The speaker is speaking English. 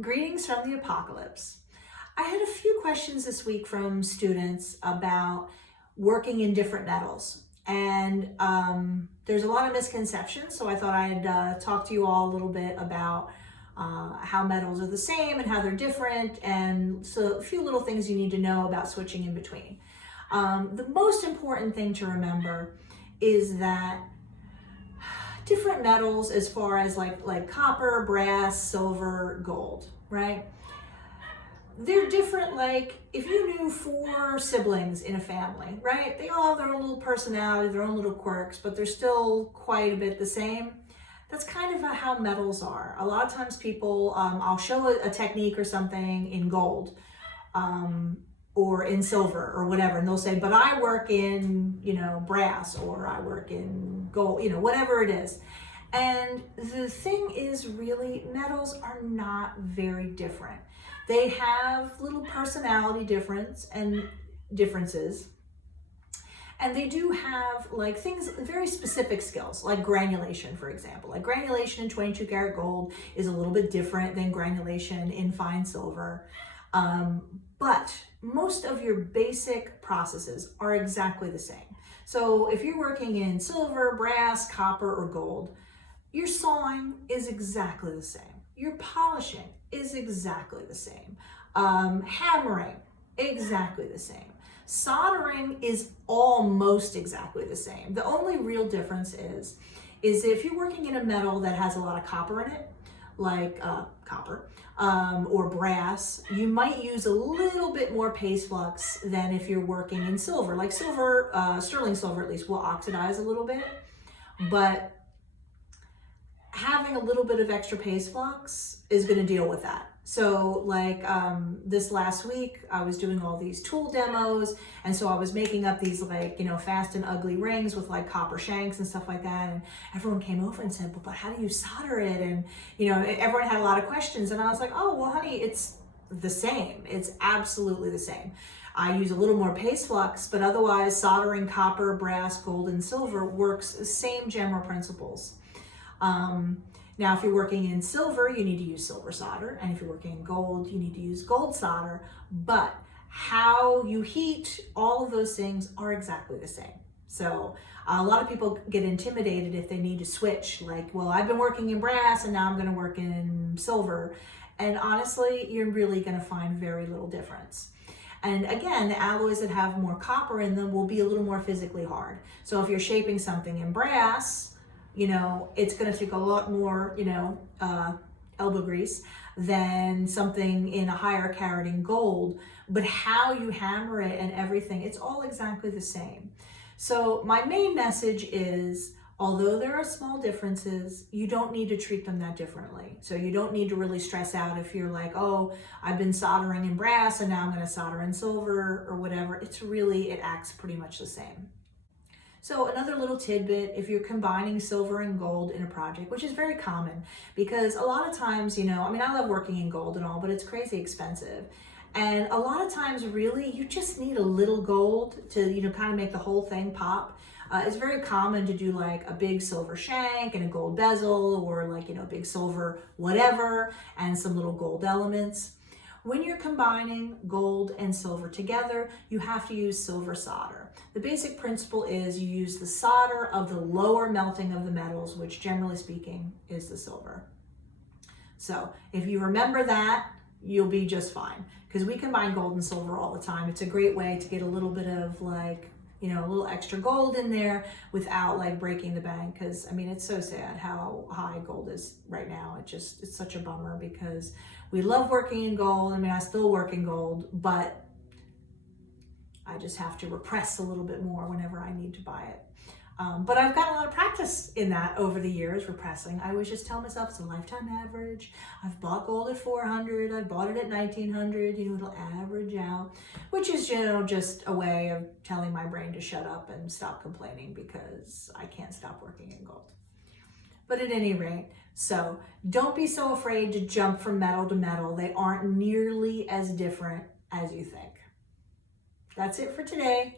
Greetings from the apocalypse. I had a few questions this week from students about working in different metals. And there's a lot of misconceptions, so I thought I'd talk to you all a little bit about how metals are the same and how they're different, and so a few little things you need to know about switching in between. The most important thing to remember is that different metals, as far as like copper, brass, silver, gold, right? They're different. Like if you knew 4 siblings in a family, right? They all have their own little personality, their own little quirks, but they're still quite a bit the same. That's kind of how metals are. A lot of times people, I'll show a technique or something in gold, or in silver or whatever, and they'll say, but I work in, brass, or I work in gold, whatever it is. And the thing is, really, metals are not very different. They have little personality differences, and they do have things, very specific skills, like granulation, for example. Like granulation in 22 karat gold is a little bit different than granulation in fine silver. But most of your basic processes are exactly the same. So if you're working in silver, brass, copper, or gold, your sawing is exactly the same. Your polishing is exactly the same. Hammering, exactly the same. Soldering is almost exactly the same. The only real difference is if you're working in a metal that has a lot of copper in it, like copper, or brass, you might use a little bit more paste flux than if you're working in silver. Like silver, sterling silver at least, will oxidize a little bit, but having a little bit of extra paste flux is going to deal with that. So this last week, I was doing all these tool demos, and so I was making up these fast and ugly rings with copper shanks and stuff like that, and everyone came over and said, but how do you solder it? And everyone had a lot of questions, and I was like, oh well honey, it's the same. It's absolutely the same. I use a little more paste flux, but otherwise soldering copper, brass, gold, and silver works the same general principles. Now, if you're working in silver, you need to use silver solder, and if you're working in gold, you need to use gold solder, but how you heat, all of those things are exactly the same. So a lot of people get intimidated if they need to switch, well, I've been working in brass and now I'm going to work in silver. And honestly, you're really going to find very little difference. And again, the alloys that have more copper in them will be a little more physically hard. So if you're shaping something in brass, it's going to take a lot more, elbow grease than something in a higher carat in gold. But how you hammer it and everything, it's all exactly the same. So my main message is, although there are small differences, you don't need to treat them that differently. So you don't need to really stress out if you're like, oh, I've been soldering in brass and now I'm going to solder in silver or whatever. It acts pretty much the same. So another little tidbit, if you're combining silver and gold in a project, which is very common, because a lot of times, I love working in gold and all, but it's crazy expensive. And a lot of times, really, you just need a little gold to, kind of make the whole thing pop. It's very common to do a big silver shank and a gold bezel, or a big silver whatever, and some little gold elements. When you're combining gold and silver together, you have to use silver solder. The basic principle is you use the solder of the lower melting of the metals, which generally speaking is the silver. So if you remember that, you'll be just fine, because we combine gold and silver all the time. It's a great way to get a little bit of a little extra gold in there without breaking the bank, because it's so sad how high gold is right now. It's such a bummer, because we love working in gold. I still work in gold, but I just have to repress a little bit more whenever I need to buy it. But I've got a lot of practice in that over the years, repressing. I always just tell myself it's a lifetime average. I've bought gold at 400, I bought it at 1900, it'll average out, which is, just a way of telling my brain to shut up and stop complaining, because I can't stop working in gold. But at any rate, so don't be so afraid to jump from metal to metal. They aren't nearly as different as you think. That's it for today.